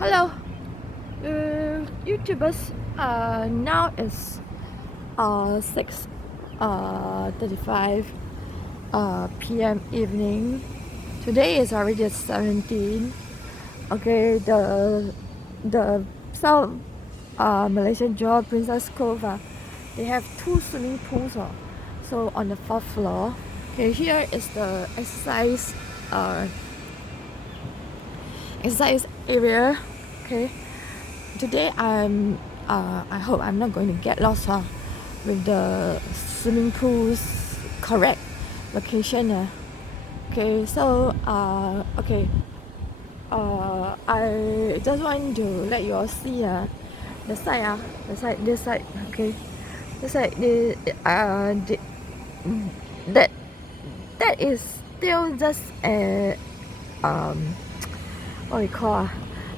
Hello, YouTubers. Now it's 6:35 p.m. evening. Today is already 17. Okay, the South Malaysian Johor Princess Cove. They have two swimming pools. So on the fourth floor. Okay, here is the exercise area. Okay. Today I hope I'm not going to get lost with the swimming pool's correct location. Okay, so okay, I just want to let you all see this side, okay, this side, that that is still just a what we call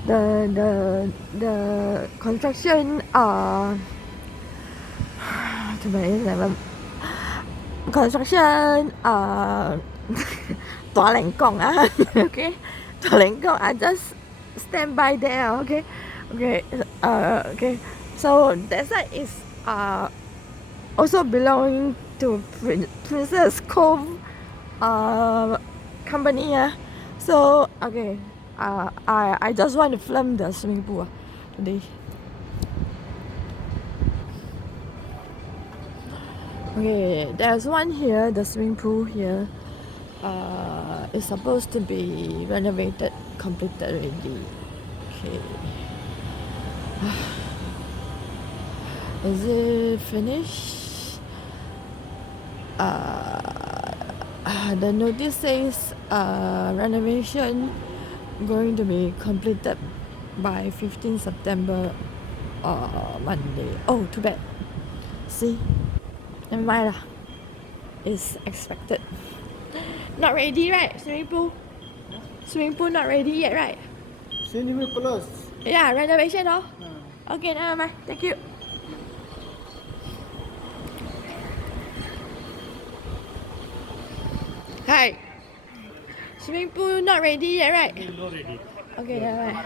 the construction construction Tua Lengkong okay, Tua Lengkong. I just stand by there. Okay, okay. So that side is also belonging to Princess Cove company. So okay, I just want to film the swimming pool today. Okay, there's one here, the swimming pool here. It's supposed to be renovated, completed already. Okay. Is it finished? The notice says renovation going to be completed by 15 September Monday. Oh, too bad. See? Never mind lah. It's expected. Not ready, right? Swimming pool? Swimming pool not ready yet, right? Swimming pool. Yeah, renovation. Okay, never mind. Thank you. Hi. Swimming pool not ready yet, right? Not ready. Okay, never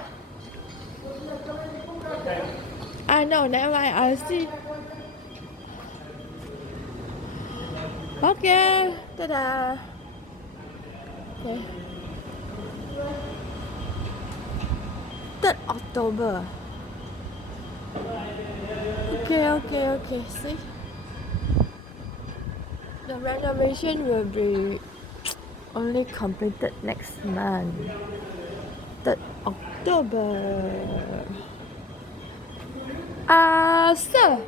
mind. No, never mind. I'll see. Okay. Ta-da. Okay. 3rd October. Okay. See? The renovation will be only completed next month. 3rd October. Sir.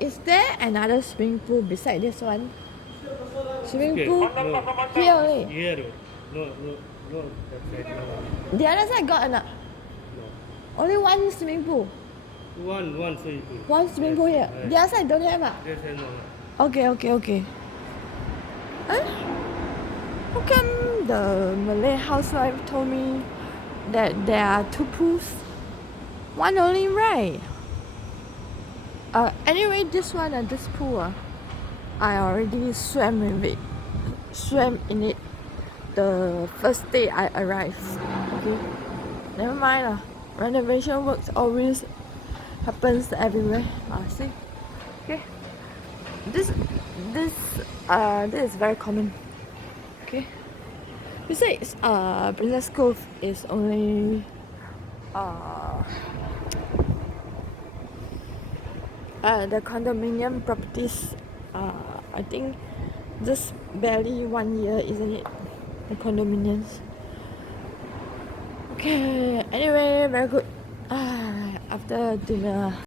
Is there another swimming pool beside this one? Swimming pool here only. Here. No. That side. No. The other side got enough. Only one swimming pool. One swimming pool. One swimming pool here. Yes. The other side don't have. Yes, I know. Okay. Huh? How come the Malay housewife told me that there are two pools? One only, right? Anyway, this pool, I already swam in it the first day I arrived. Okay, never mind lah. Renovation works always happens everywhere. See, okay. This is very common. Okay. Besides, Princess Cove is only the condominium properties. I think just barely 1 year, isn't it? The condominiums. Okay. Anyway, very good. After dinner.